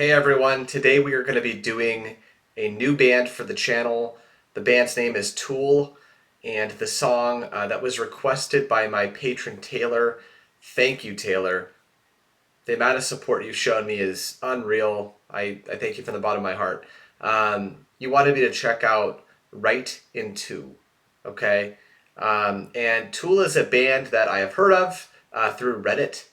Hey everyone, today we are going to be doing a new band for the channel. The band's name is Tool, and the song that was requested by my patron Taylor. Thank you, Taylor. The amount of support you've shown me is unreal. I thank you from the bottom of my heart. You wanted me to check out Right Into, okay? And Tool is a band that I have heard of through Reddit.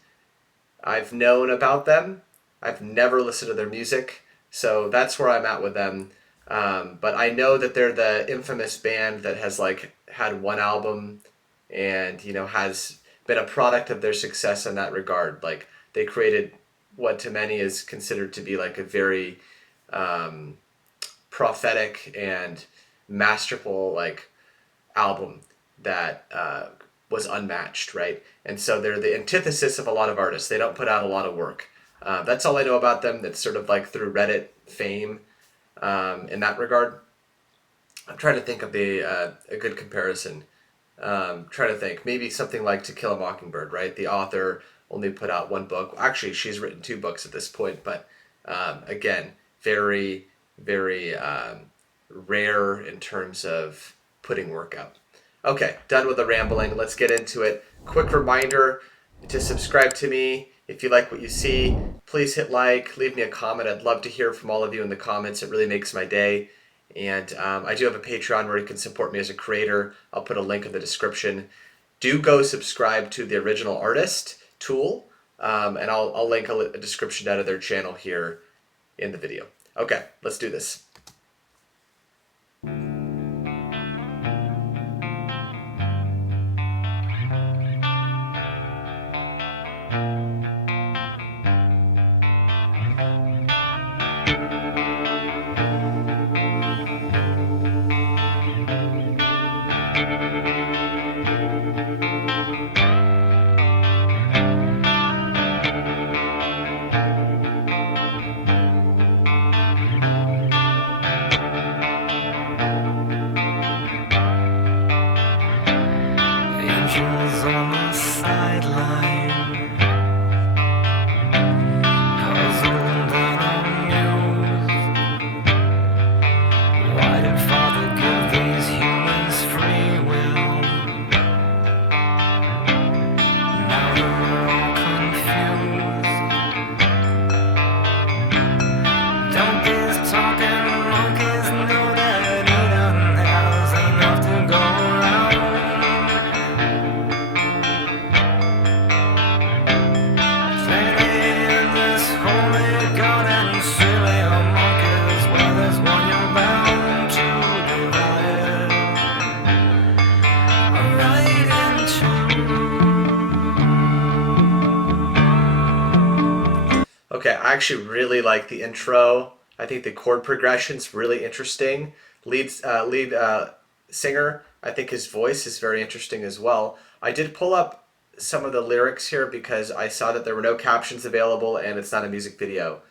I've known about them. I've never listened to their music, so that's where I'm at with them. But I know that they're the infamous band that has like had one album, and has been a product of their success in that regard. Like they created what to many is considered to be like a very um, prophetic and masterful like album that was unmatched, right? And so they're the antithesis of a lot of artists. They don't put out a lot of work. That's all I know about them. That's sort of like through Reddit fame in that regard. I'm trying to think of a good comparison. Trying to think, maybe something like To Kill a Mockingbird, right? The author only put out one book. Actually, she's written two books at this point, but again, very, very rare in terms of putting work out. Okay, done with the rambling. Let's get into it. Quick reminder to subscribe to me. If you like what you see, please hit like, leave me a comment. I'd love to hear from all of you in the comments. It really makes my day. And I do have a Patreon where you can support me as a creator. I'll put a link in the description. Do go subscribe to the original artist, Tool, and I'll link a description down to their channel here in the video. Okay, let's do this. Angels on the sideline, puzzled and amused. Why did Father give these humans free will? Now they're all confused. Don't these talking monkeys know that Eden has enough to go around? Okay, I actually really like the intro. I think the chord progression's really interesting. Lead singer, I think his voice is very interesting as well. I did pull up some of the lyrics here because I saw that there were no captions available and it's not a music video.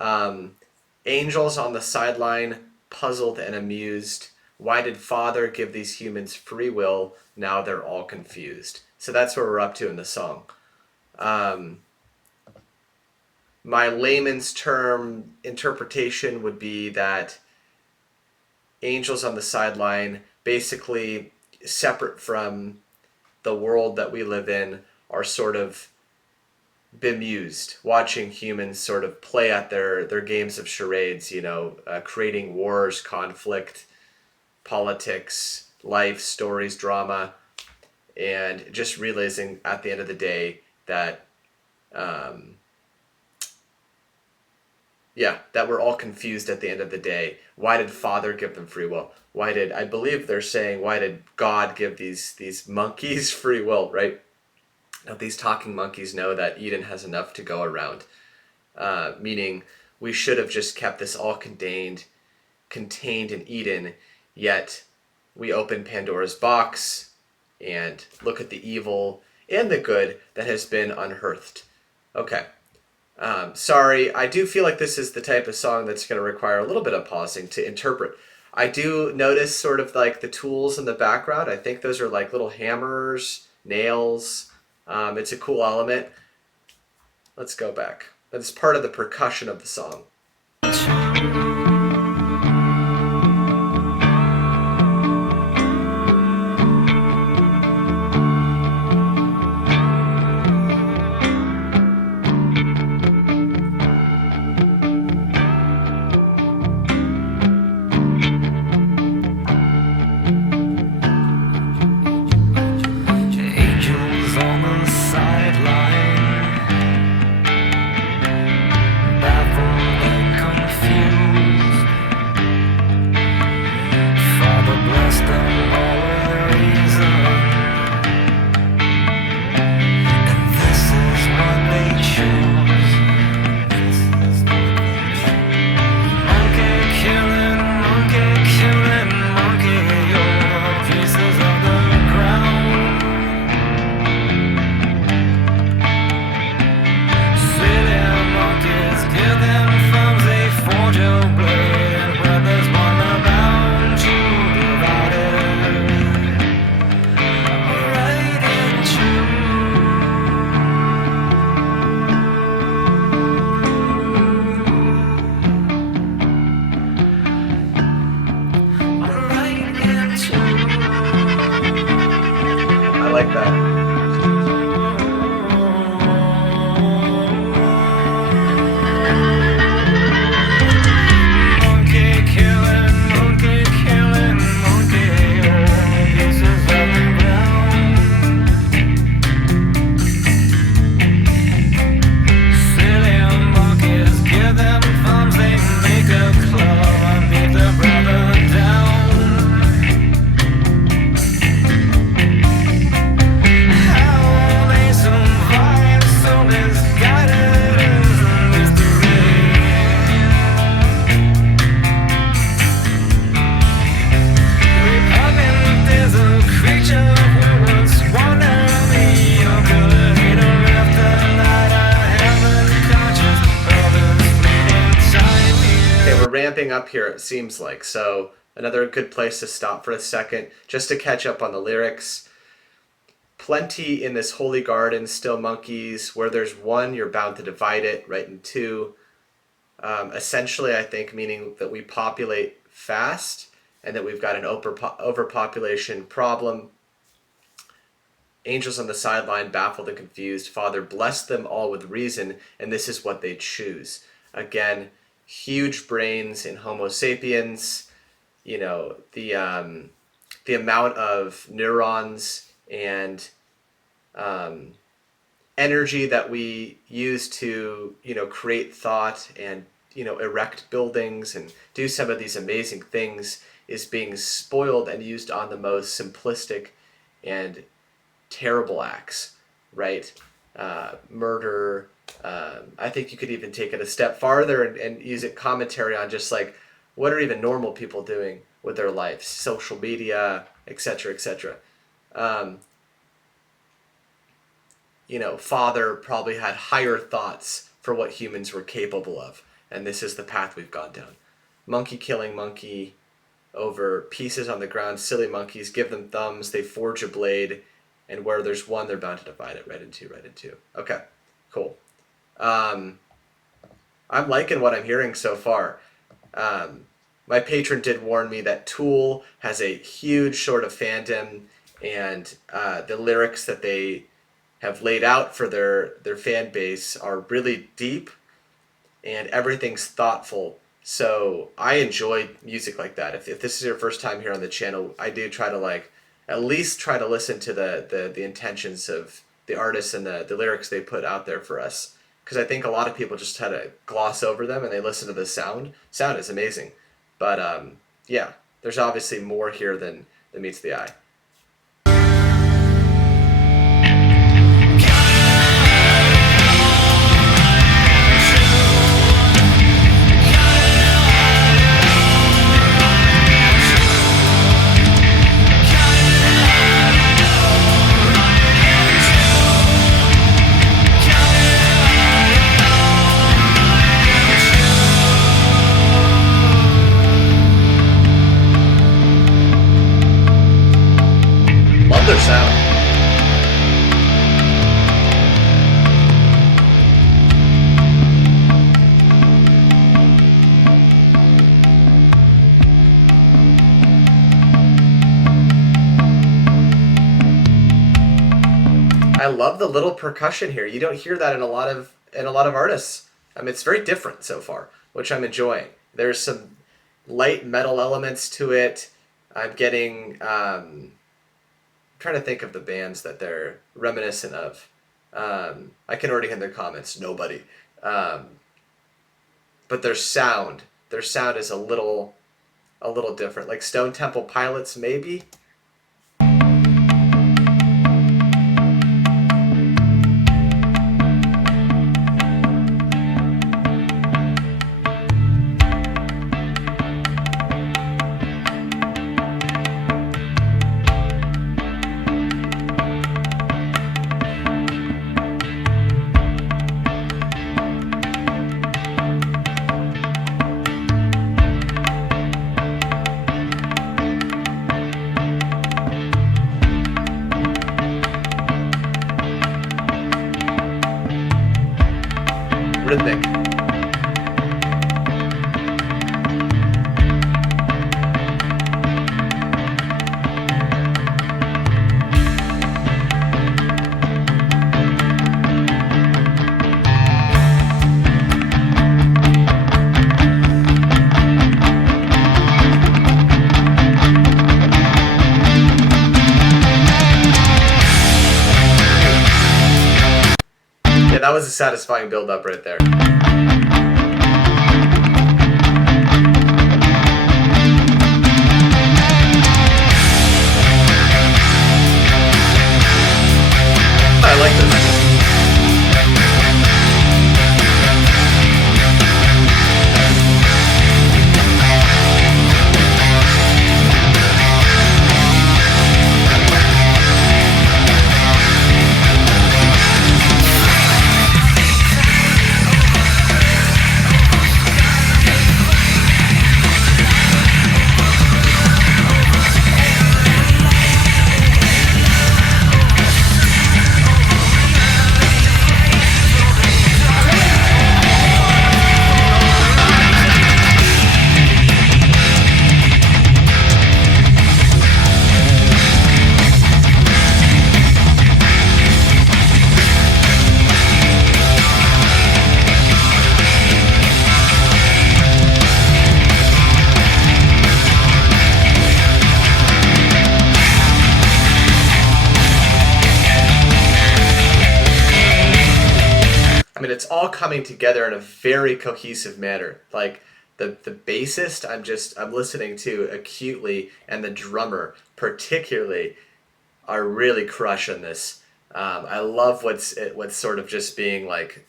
Um, Angels on the sideline, puzzled and amused. Why did Father give these humans free will? Now they're all confused. So that's where we're up to in the song. Um, my layman's term interpretation would be that Angels on the sideline, basically separate from the world that we live in, are sort of bemused, watching humans sort of play at their games of charades, creating wars, conflict, politics, life, stories, drama, and just realizing at the end of the day that um, that we're all confused at the end of the day. Why did Father give them free will? I believe they're saying, why did God give these monkeys free will, right? Now, these talking monkeys know that Eden has enough to go around, meaning we should have just kept this all contained in Eden, yet we open Pandora's box and look at the evil and the good that has been unearthed. Okay. Sorry, I do feel like this is the type of song that's going to require a little bit of pausing to interpret. I do notice sort of like the tools in the background. I think those are like little hammers, nails. It's a cool element. Let's go back. That's part of the percussion of the song. Angels on the sideline, baffled and confused. Father bless them all with reason, and this is what they choose. Monkey killing, monkey, you're pieces of the ground. Silly monkeys, give them thumbs, they forge your blade, and brothers want the bound to divide it. Right I like that. Monkey killing, monkey, oh, pieces of the ground. Silly monkeys, give them thumbs, they make a club and beat the brother down. How they survive so misguided is a mystery. Repugnant is a creature who once wandered the ability to rip the light of heaven, conscious of the fleeting time. Okay, we're ramping up here, it seems like. So, another good place to stop for a second, just to catch up on the lyrics. Plenty in this holy garden, still monkeys. Where there's one, you're bound to divide it, right in two. Essentially, I think, meaning that we populate fast and that we've got an overpopulation problem. Angels on the sideline, baffled and confused. Father, bless them all with reason, and this is what they choose. Again, huge brains in Homo sapiens. You know, the amount of neurons and energy that we use to, create thought and, erect buildings and do some of these amazing things is being spoiled and used on the most simplistic and terrible acts, right? Murder. I think you could even take it a step farther and use it commentary on just like, what are even normal people doing with their lives? Social media, etc., etc. Father probably had higher thoughts for what humans were capable of, and this is the path we've gone down. Monkey killing monkey over pieces on the ground, silly monkeys, give them thumbs, they forge a blade, and where there's one, they're bound to divide it right in two. Okay, cool. I'm liking what I'm hearing so far. My patron did warn me that Tool has a huge sort of fandom, and the lyrics that they have laid out for their fan base are really deep, and everything's thoughtful. So I enjoy music like that. If this is your first time here on the channel, I do try to at least try to listen to the intentions of the artists and the lyrics they put out there for us. Because I think a lot of people just try to gloss over them and they listen to the sound. Sound is amazing. But yeah, there's obviously more here than meets the eye. I love the little percussion here. You don't hear that in a lot of artists. It's very different so far, which I'm enjoying. There's some light metal elements to it. I'm getting trying to think of the bands that they're reminiscent of. I can already hear their comments. Nobody. Um, but their sound is a little different. Like Stone Temple Pilots, maybe. Rhythmic. Yeah, that was a satisfying build up right there. I like this. It's all coming together in a very cohesive manner. Like the bassist, I'm listening to acutely, and the drummer particularly are really crushing this. I love what's sort of just being like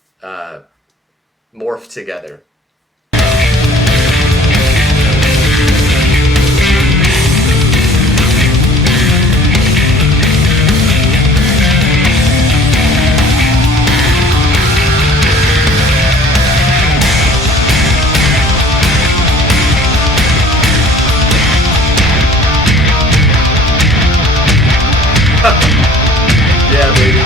morphed together. Yeah, baby.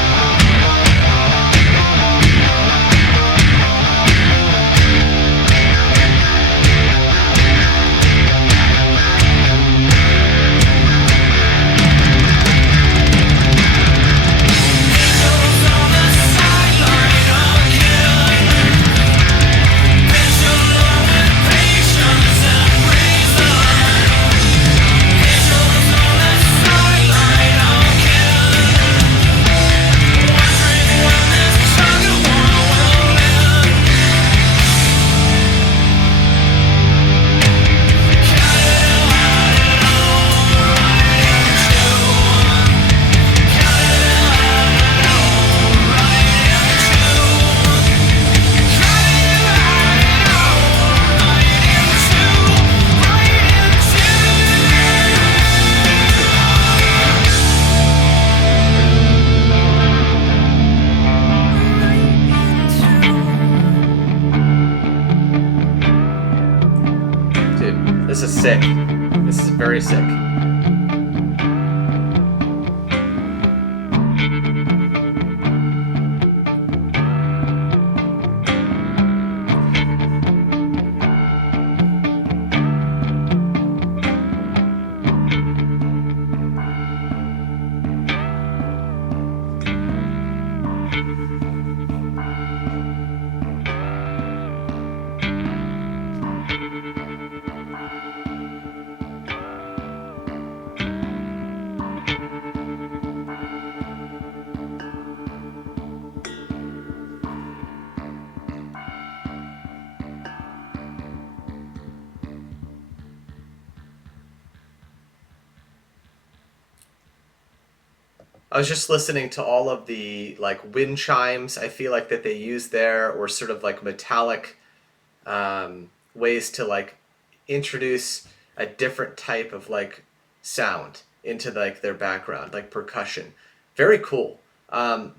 Dude, this is sick. This is very sick. I was just listening to all of the like wind chimes I feel like that they use there, or sort of like metallic ways to like introduce a different type of like sound into like their background, like percussion. Very cool. Um,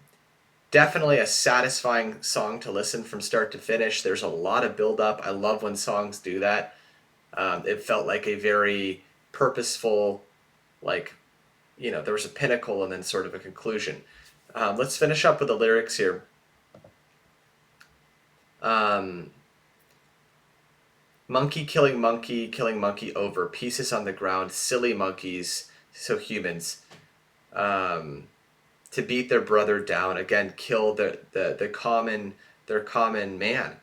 Definitely a satisfying song to listen from start to finish. There's a lot of build up. I love when songs do that. It felt like a very purposeful, like, there was a pinnacle and then sort of a conclusion. Let's finish up with the lyrics here. Um, Monkey, killing monkey over, pieces on the ground, silly monkeys, so humans. Um, to beat their brother down, again, kill the common, their common man.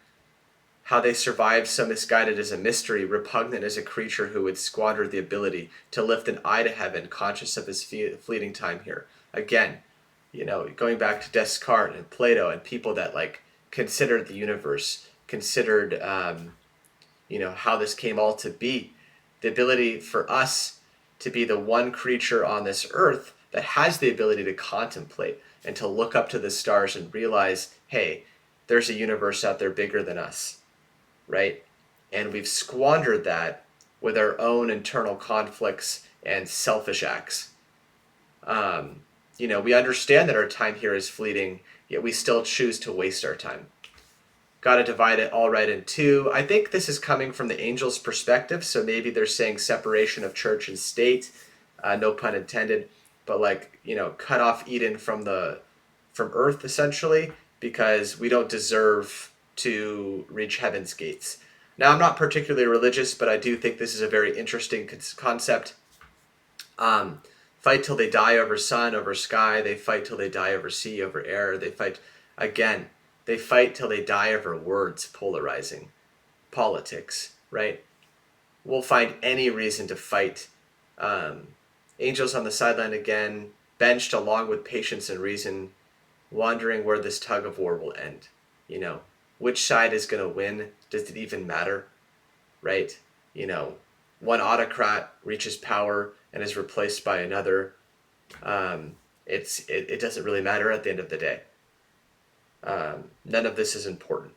How they survived so misguided is a mystery, repugnant as a creature who would squander the ability to lift an eye to heaven, conscious of his fleeting time here. Again, going back to Descartes and Plato and people that like considered the universe, considered how this came all to be, the ability for us to be the one creature on this earth that has the ability to contemplate and to look up to the stars and realize, hey, there's a universe out there bigger than us, right? And we've squandered that with our own internal conflicts and selfish acts. We understand that our time here is fleeting, yet we still choose to waste our time. Got to divide it all right in two. I think this is coming from the angels' perspective, so maybe they're saying separation of church and state, no pun intended, but like, cut off Eden from earth essentially, because we don't deserve to reach heaven's gates. Now, I'm not particularly religious, but I do think this is a very interesting concept. Fight till they die over sun, over sky. They fight till they die over sea, over air. They fight again. They fight till they die over words, polarizing, politics, right? We'll find any reason to fight. Angels on the sideline again, benched along with patience and reason, wondering where this tug of war will end. Which side is going to win? Does it even matter? Right? One autocrat reaches power and is replaced by another. It doesn't really matter at the end of the day. None of this is important.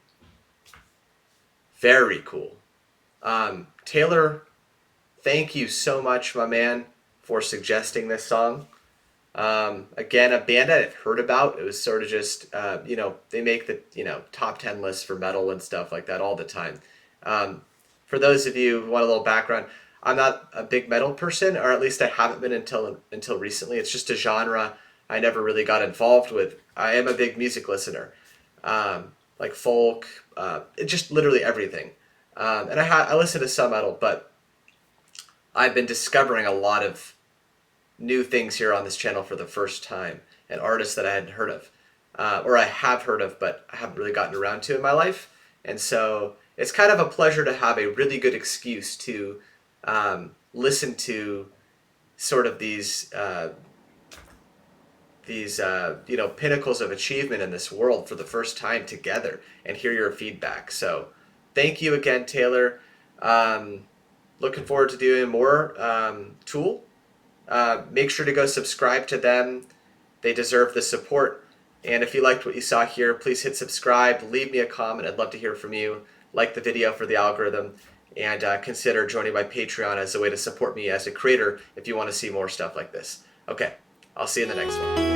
Very cool. Taylor, thank you so much, my man, for suggesting this song. Again, a band I've heard about. It was sort of just, they make the, top 10 lists for metal and stuff like that all the time. For those of you who want a little background, I'm not a big metal person, or at least I haven't been until recently. It's just a genre I never really got involved with. I am a big music listener, like folk, just literally everything. And I listen to some metal, but I've been discovering a lot of new things here on this channel for the first time, and artists that I hadn't heard of, or I have heard of, but I haven't really gotten around to in my life. And so it's kind of a pleasure to have a really good excuse to listen to sort of these pinnacles of achievement in this world for the first time together and hear your feedback. So thank you again, Taylor. Looking forward to doing more Tool. Make sure to go subscribe to them. They deserve the support. And if you liked what you saw here, please hit subscribe, leave me a comment. I'd love to hear from you. Like the video for the algorithm, and consider joining my Patreon as a way to support me as a creator if you want to see more stuff like this. Okay, I'll see you in the next one.